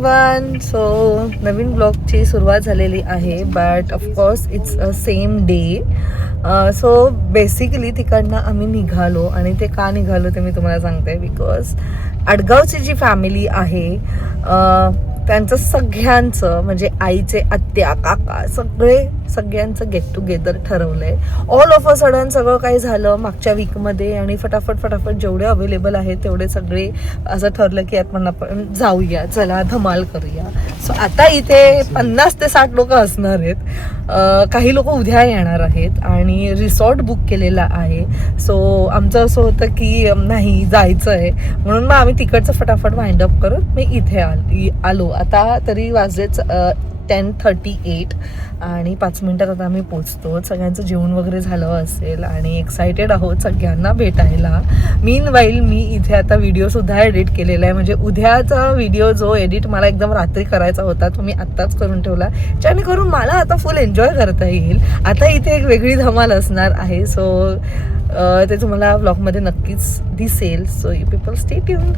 Everyone. So नवीन ब्लॉगची सुरुवात झालेली आहे, but of course it's a same day. So basically तिकडनं आम्ही निघालो आणि ते का निघालो ते मी तुम्हाला सांगते. बिकॉज आडगावची जी फॅमिली आहे त्यांचं सगळ्यांचं म्हणजे आईचे आत्या काका सगळ्यांचं गेट टुगेदर ठरवलंय. ऑल ऑफ अ सडन सगळं काही झालं मागच्या वीकमध्ये आणि फटाफट जेवढे अवेलेबल आहेत तेवढे सगळे असं ठरलं की आपण जाऊया, चला धमाल करूया. सो आता इथे 50 ते 60 लोक असणार आहेत. काही लोक उद्या येणार आहेत आणि रिसॉर्ट बुक केलेला आहे. सो आमचं असं होतं की नाही जायचं आहे म्हणून मग आम्ही तिकडचं फटाफट वाइंड अप करून मी इथे आलो. आता तरी वाजलेच 10:38 आणि 5 मिनिटात आता आम्ही पोचतो. सगळ्यांचं जेवण वगैरे झालं असेल आणि एक्सायटेड आहोत सगळ्यांना भेटायला. मीनवाईल मी इथे आता व्हिडिओसुद्धा एडिट केलेला आहे. म्हणजे उद्याचा व्हिडिओ जो एडिट मला एकदम रात्री करायचा होता तो मी आत्ताच करून ठेवला, जेणेकरून मला आता फुल एन्जॉय करता येईल. आता इथे एक वेगळी धमाल असणार आहे. सो ते तुम्हाला व्लॉगमध्ये नक्कीच दिसेल. So you people stay tuned.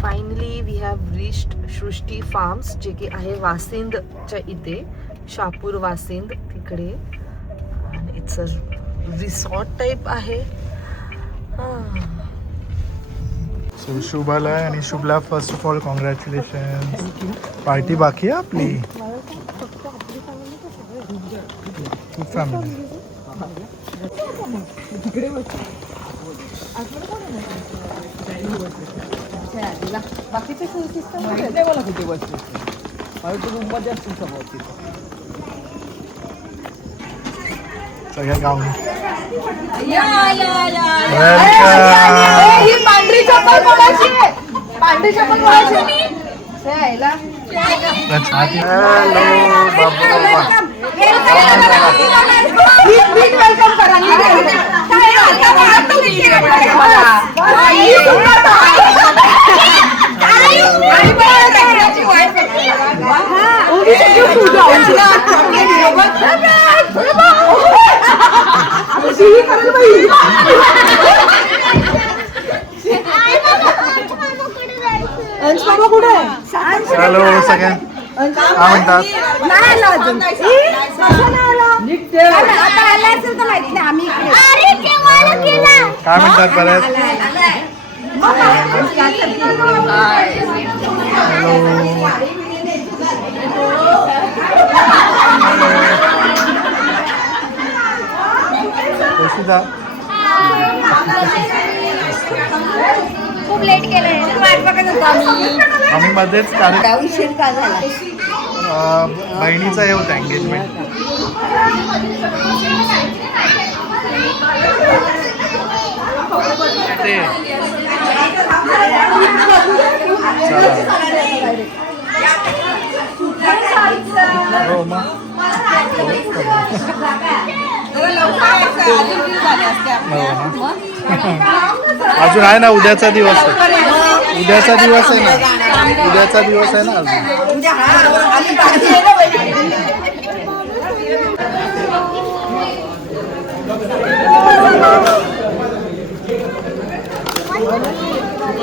Finally we have reached Srishti farms, जे की आहे वासिंदच्या इथे, शापूर वासिंद तिकडे. आणि इट्स अ रिसॉर्ट टाईप आहे. सो शुभाला आणि शुभला first of all congratulation. Party बाकी आहे आपली. खूप फॅमिली. बाकीचे मला कुठे बसते माझ्या रूममध्ये असतील समोर. सगळ्या गावनी पांढरी चप्पल कोणाची आहे? पांढरी चप्पल कोणाची? वेलकम करा. हॅलो सगळ्या काय म्हणतात? काय म्हणतात परत? खूप लेट केलंय. आम्ही मध्येच कार्यक्रम उशीर का झाला? बहिणीचं हे होतं एंगेजमेंट. हो मग अजून आहे ना, उद्याचा दिवस आहे. उद्याचा दिवस आहे ना, उद्याचा दिवस आहे ना अजून.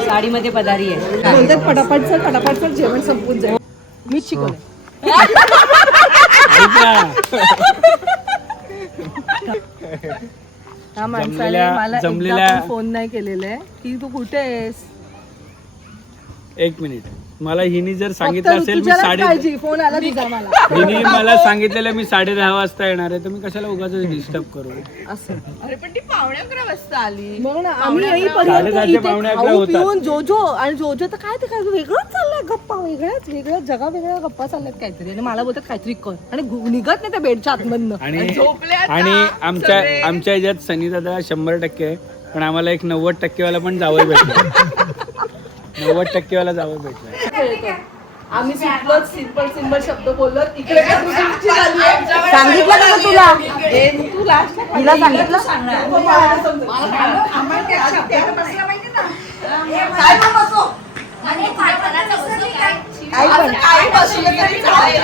साडीमध्ये पदारी आहे. फटाफट जेवण संपून जाईल. मीच शिकवलं. हा माणसाने मला एकदा फोन नाही केलेला आहे की तू कुठे आहेस. एक मिनिट, मला हिने जर सांगितलं असेल मी फोन आला तुझा मला. हिने मला सांगितलेलं मी 10:30 वाजता येणार आहे, तर मी कशाला उगाच डिस्टर्ब करू असं. अरे पण ती 11:15 वाजता आली. मग आम्ही येईपर्यंत पिऊन जोजो आणि जोजो तर काय ते काय वेगळंच चाललंय. गप्पा वेगळ्या वेगळ्या गप्पा चालल्यात काहीतरी आणि मला बोलतात काहीतरी कर आणि निघत नाही त्या बेडच्या आतमधनं. आणि आमच्या ह्याच्यात सनी दादा 100% आहे, पण आम्हाला एक 90% वाला पण जावं भेटलं. 90% वाला जावं भेटलं. आम्ही सिंपल शब्द बोललो. इकडे सांगितलं का तुला? तुला सांगितलं. आणि पाठवण्याचं बसलं काय? काही बसलं तरी चालेल.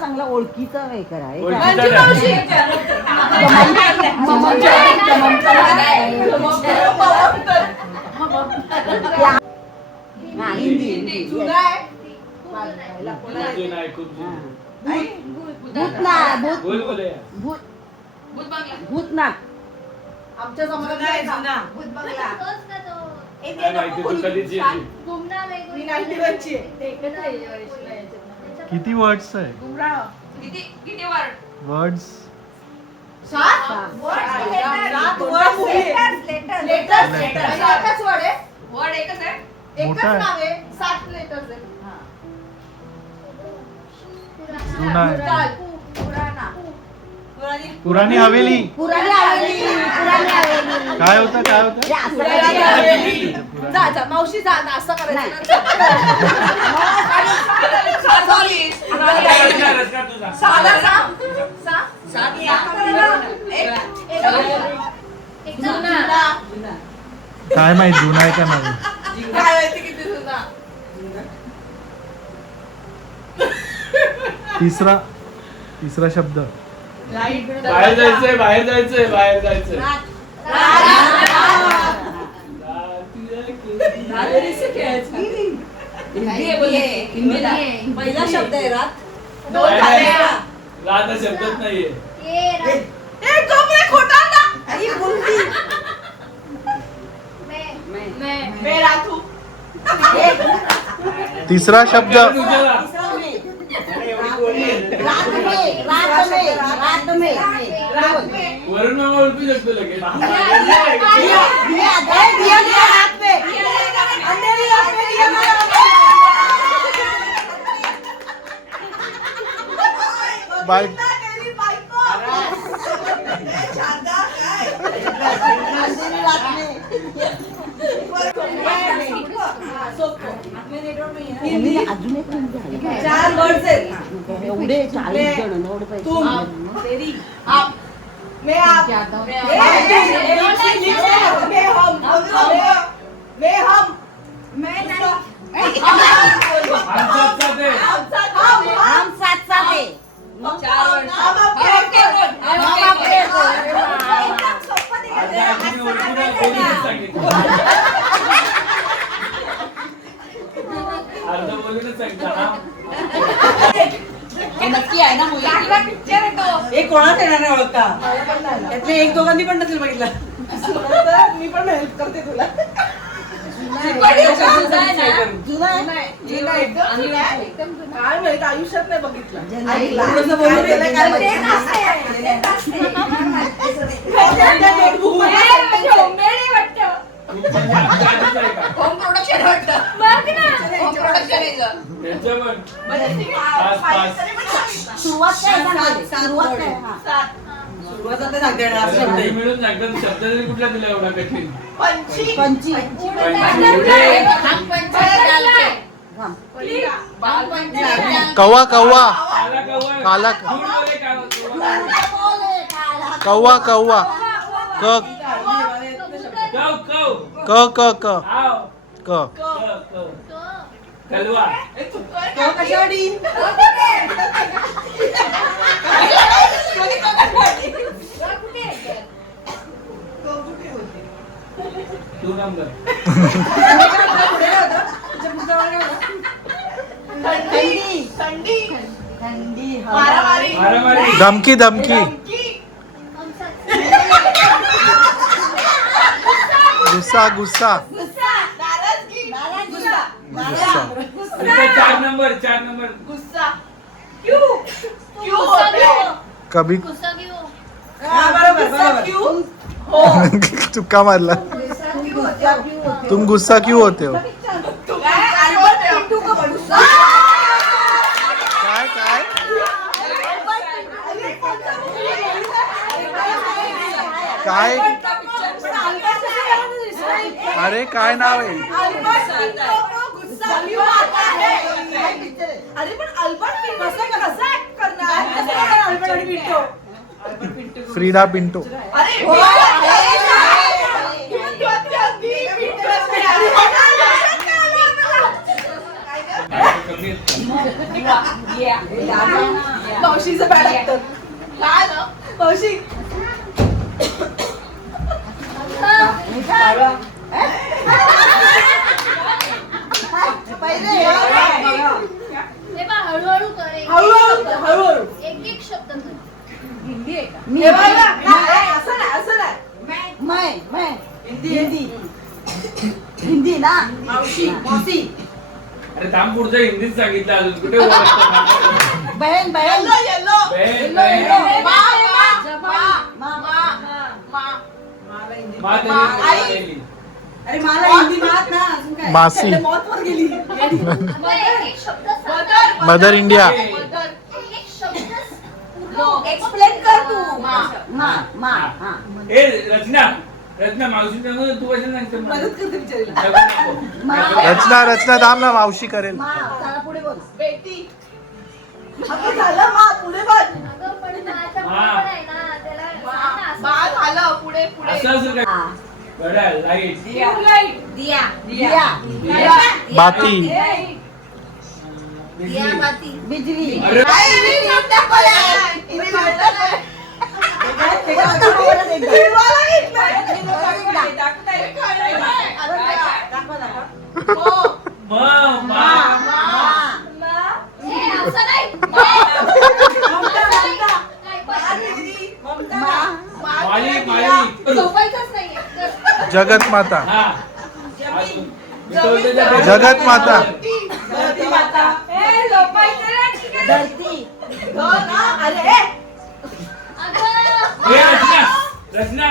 चांगला ओळखीचा हे करा भूतनाथ आमच्या जमान्यात भूत बंगला. तोच का तो? गुमनाम आहे, मी गुमनाम. 91 आहे. किती वर्ड्स आहे वर्ड्स मोठा आहे जुना आहे पुराणी हवेली पुराणी हवेली काय होतं काय होतं मावशी जा ना असं करायचं काय माहित जुना आहे का नवीन काय माहिती किती जुना तिसरा शब्द बाहेर जायचंय बाहेर जायचंय बाहेर जायचंय पहिला शब्द आहे रात राधा शब्दच नाहीये ये रा- तिसरा शब्द वरून मामा ओळखू शकतो लगेच बाईक अजून एक मिनिट झालं. 4 वर्ड्स आहेत एवढे 40 जण एवढे पैसे तेरी आप मैं आप मैं हम हम साथ साथ है अर्ध बोलूनच सांगितलं नक्की आहे ना एक कोणाच येणार नाही ओळखता त्यातले एक दोघांनी पण नसेल बघितलं मी पण हेल्प करते तुला काय माहित आयुष्यात नाही बघितलं सुरुवात काय सुरुवात काय मिळून सांगतात शब्द तरी कुठला दिला एवढा कठीण पंची कव्वा कव्वा काला कव्वा काला झूठ बोले कव्वा कव्वा क कव क क क आव क कव कलवा तू नंबर मारामारी धमकी धमकी गुस्सा गुस्सा गुस्सा चार नंबर कभी गुस्सा क्यों? चुक्का मारला तुम गुस्सा क्यों होते हो काय अरे काय नाव आहे अरे पण अल्बर्ट कसं ऍक्ट करणार फ्रीडा पिंटो अरे मावशीचं बॅड ऍक्टर काय ना मावशी हे बघ, हळूहळू कर एक- हळूहळू एक एक शब्द कर. हे बघा, असं नाही मैं हिंदी हिंदी ना मौसी अरे थांब पुढचं हिंदीत सांगितलं अजून कुठे ओळखतं? बहन बहन येलो बहीण, बहीण. मा तरी गेली. अरे मला हिंदी मात ना अजून काय मासी मौतवर गेली मग एक एक शब्द सांग. मदर इंडिया एक एक शब्द एक्सप्लेन कर तू मा हा ए रचना मावशी सांगू तू कशाला सांगते मला? मदत करते बिचारीला नको, नको. रचना थांब ना मावशी करेल मा त्याला पुढे बोल बेटी अगं झालं मा पुढे बघ अगं पण माझ्या हा. बरोबर आहे ना त्याला सांग ना असं. बा झालं पुढे पुढे असं असं काय घड्याळ लाईट दिया बाती बिजली अरे म, मा. हे असं नाही. काय पण. माळी. झोपायचंच नाहीये. कर. जगत माता हा. अजून. मी तो त्याच्या- जगत माता धरती माता ए झोपायचं रे, ठीक आहे. धरती अरे अगं. ए, रचना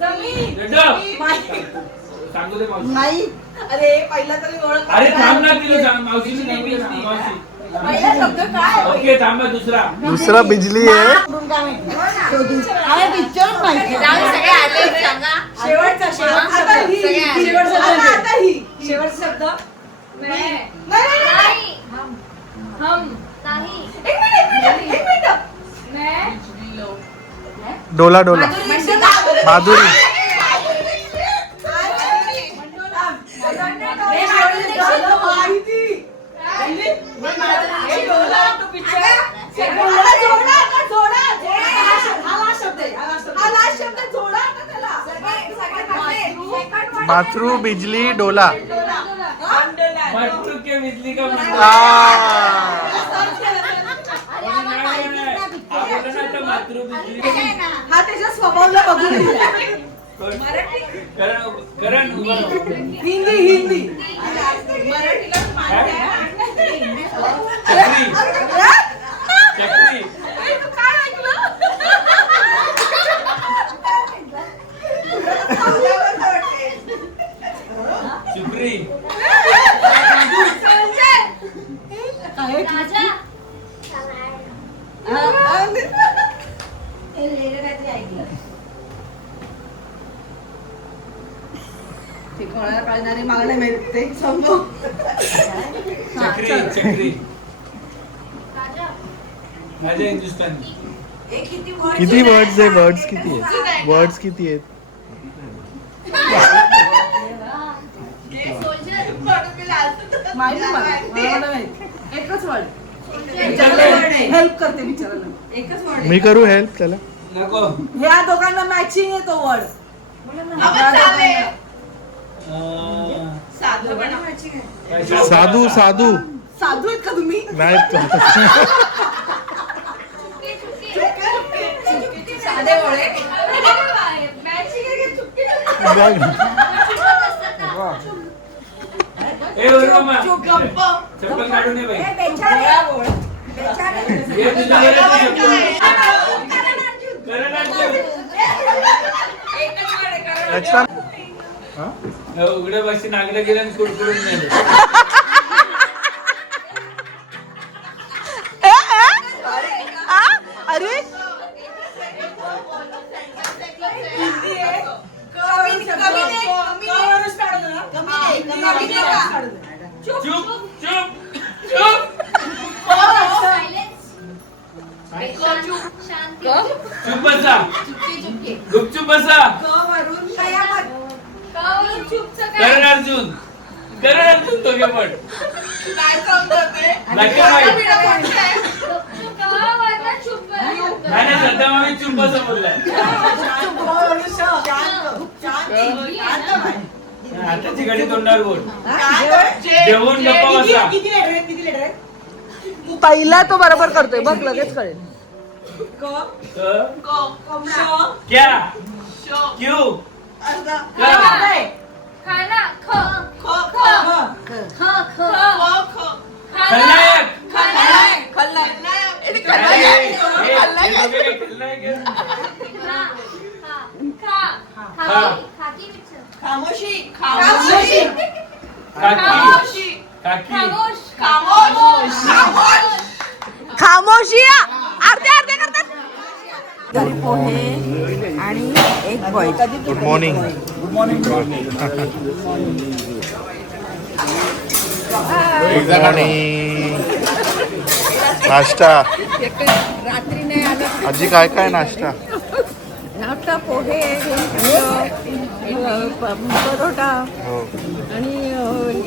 जमीन रडव. सांगू दे मावशी. माई अरे पहिला तरी ओळख अरे थांब ना तिला सांग मावशीची सांगू दे ना, मावशी. पहिला शब्द काय ओके थांबा दुसरा दुसरा बिजली आहे कुठून काय माहिती शोधू अरे पिक्चर माहिती शेवटचा आता ही शेवटचा शब्द आता ही शेवटचा शब्द नाही. नाही नाही. एक मिनिट डोला डोला माधुरी मातृ बिजली डोला मातृ के बिजली का आ. मातृ बिजली हा त्याच्या स्वभावला बघून लिहिला. करण उभा राहा. हिंदी हिंदी चक्री चक्री चुकरी राजा. ते कोणाला कळणारे मागणे मिळते समजू चक्री चक्री राजा. राजा हिंदुस्तानी किती वर्ड्स आहे वर्ड्स किती आहेत वर्ड्स किती आहेत सोल्जर. माहिती मला माहिती एकच वर्ड हेल्प करते बिचाराला एकच वर्ड मी करू हेल्प त्याला नको ह्या दोघांना मॅचिंग आहे तो वर्ड साधू साधू साधू आहेत का तुम्ही नाही साधे वळे ए मामा चप्पल काढून ये बाई ये तुझ्या घरात करण अर्जुन. रचना उघड्या बशी नागडे गेले आणि कुडकुडून नेले. अरे गुपचूप बसा. करण अर्जुन दोघे पण. Black and white. नाही श्रद्धा मामी चुप बसा बोललाय. हाताची घडी तोंडावर बोल. जेवून गप्पा बसा. पहिला तो बरोबर करतोय बघ लगेच कळेल. क्या क्यों खाना ख खलनायक. खामोशी काकी खामोशिया अर्धे अर्धे करतात. पोहे आणि एक boil. Good morning. Good morning. नाश्ता. रात्री नाही आलं. आजी काय काय नाश्ता? नाश्ता पोहे परोठा हो. आणि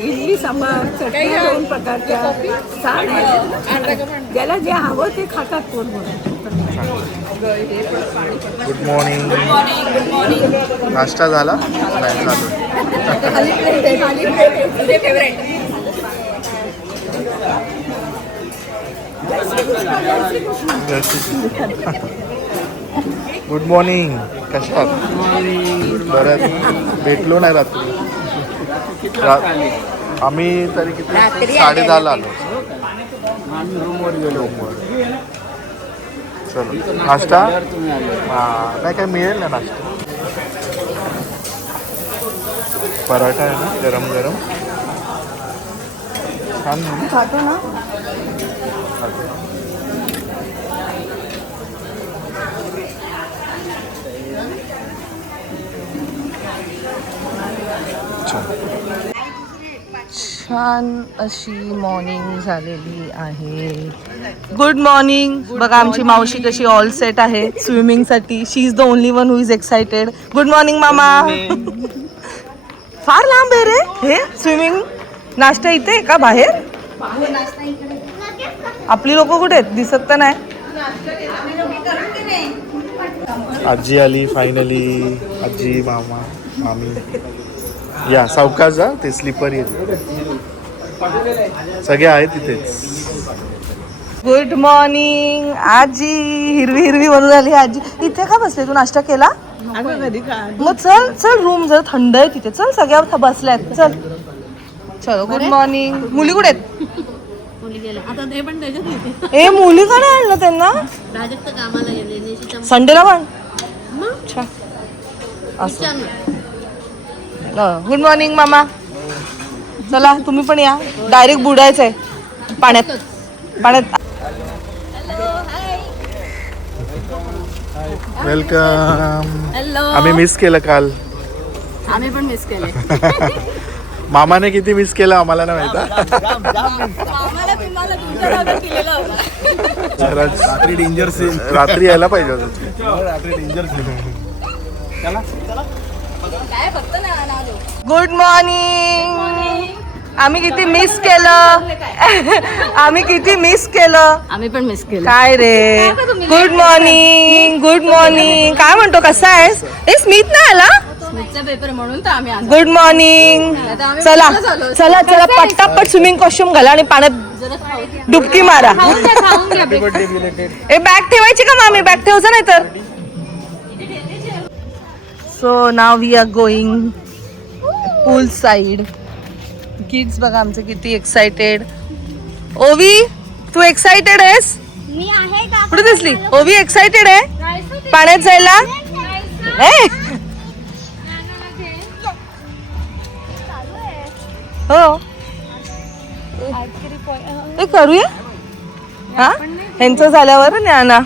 इडली सांबार चटणी 2 प्रकारच्या ज्याला जे हवं ते खातात पोटभर. Good morning. नाश्ता झाला? नाही चालू. Good morning. कशात? बरं भेटलो नाही रात्री. आम्ही तरी किती 10:30 आलो. रूमवर गेलो. चलो नाश्ता. हां नाही काय मिळेल ना नाश्ता. पराठा आहे ना गरम गरम छान. खातो ना. छान अशी मॉर्निंग झालेली आहे. Good morning. बघा आमची मावशी कशी ऑल सेट आहे स्विमिंगसाठी. She is the only one who is excited. Good morning मामा. फार लांब आहे रे हे स्विमिंग. नाश्ता इथे आहे का बाहेर? आपली लोक कुठे आहेत? दिसत तर नाही. आजी आली फायनली. आजी मामा मामी. या सावकाश जा. ते स्लीपर येते. सगळे आहेत तिथेच. गुड मॉर्निंग आजी. हिरवी हिरवी बनून आली आजी. इथे का बसले? तू नाश्ता केला? मग चल चल रूम जर थंड आहे तिथे. चल सगळ्या बसल्यात. चल चलो. Good morning. मुली कुठे आहेत? ए मुली का नाही आणलं त्यांना? संडेला पण अच्छा असं. गुड मॉर्निंग मामा. चला तुम्ही पण या. डायरेक्ट बुडायचंय पाण्यात. वेलकम. आम्ही मिस केलं काल. आम्ही पण मिस केले. मामाने किती मिस केलं आम्हाला नाही माहित. रात्री डेंजर सीन. रात्री यायला पाहिजे होतं. रात्री डेंजर सीन. Good morning. आम्ही किती मिस केलं. आम्ही किती मिस केलं. आम्ही पण मिस केलं. काय रे. Good morning. Good morning. काय म्हणतो कसा आहेस? ए स्मित नाही आला. स्मितचा पेपर म्हणून तर आम्ही आलो. Good morning. चला चला चला पटापट स्विमिंग कॉस्ट्युम घाला आणि पाण्यात डुबकी मारा. ए बॅग ठेवायची का मामी? बॅग ठेवचं नाही तर. सो नाव we are going pool side. Kids बघा आमचे किती एक्साइटेड. ओवी तू एक्साइटेड आहेस? मी आहे का? कुठे दिसली? ओवी एक्साइटेड आहे पाण्यात जायला. ए हो ए करूया. हा ह्यांचं झाल्यावर ज्ञाना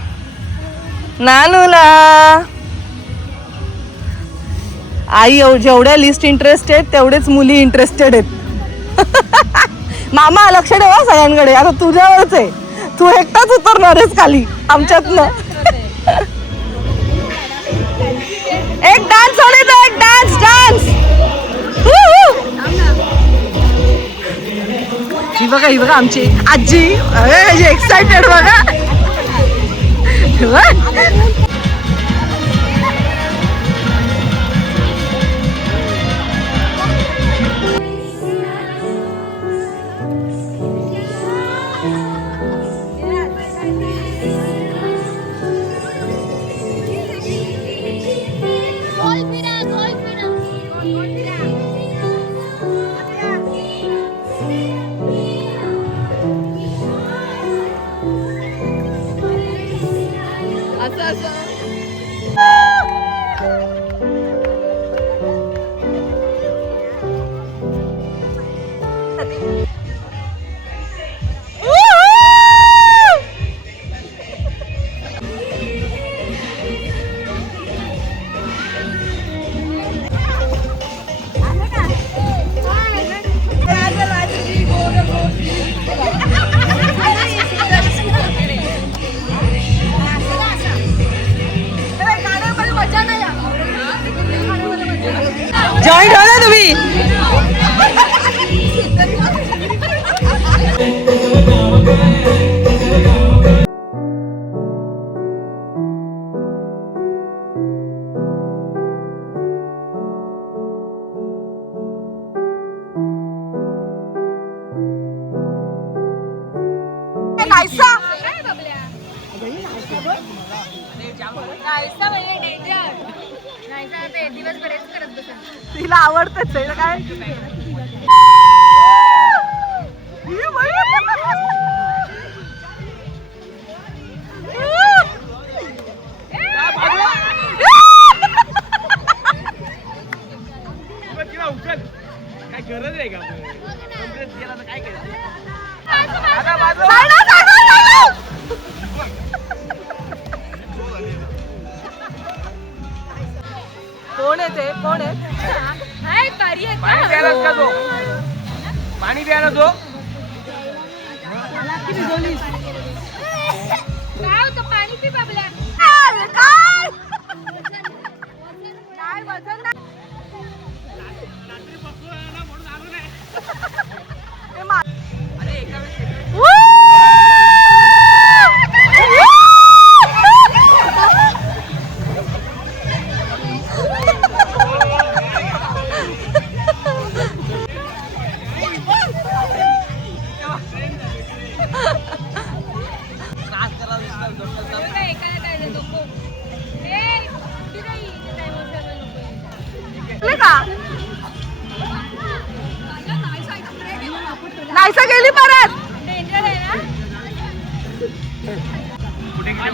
नानूला आई जेवढ्या लिस्ट इंटरेस्टेड तेवढेच मुली इंटरेस्टेड आहेत. मामा लक्ष ठेवा सगळ्यांकडे. आता तुझ्यावरच आहे. तू एकटाच उतरणार आहेस खाली आमच्यातनं. एक डान्स होने दो, एक डान्स डान्स. ही बघा आमची आजी एक्साइटेड बघा. गोल फिरा गोल फिरा गोल फिरा जॉईन हो ना तुम्ही. तिला आवडतच आहे काय. काय गरज आहे का काय कोण आहे ते कोण आहे. हाय पारी आहे पाणी प्यायलास का तो पाणी प्यायला तो काय होतं पाणी पी बाबल्या काय नाही वजन नाही. नाहीसा गेली परत. डेंजर आहे ना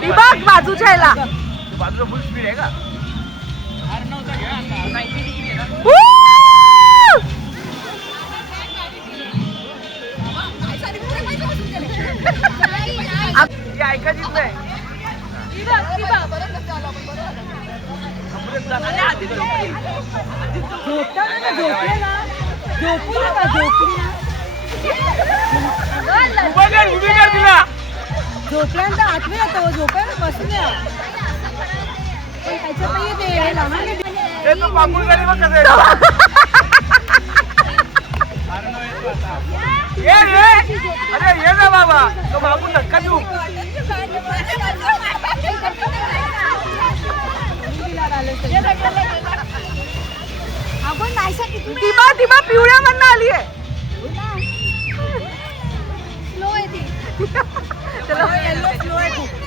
ती बघ बाजूच्या ह्याला. बाजूला फुल स्पीड आहे का ती ऐकायचीच नाही झोपल्यानंतर आठवे येतो झोपायला बसून या. पण त्याच्यातही ते लहान ते तो पाकून झाली मग कसं आहे? अरे ये ना बाबा तो मागून धक्का देऊ आपण नाहीसा किती ती पिवळ्या म्हणणं आली आहे. स्लो आहे ती येल्लो स्लो आहे खूप.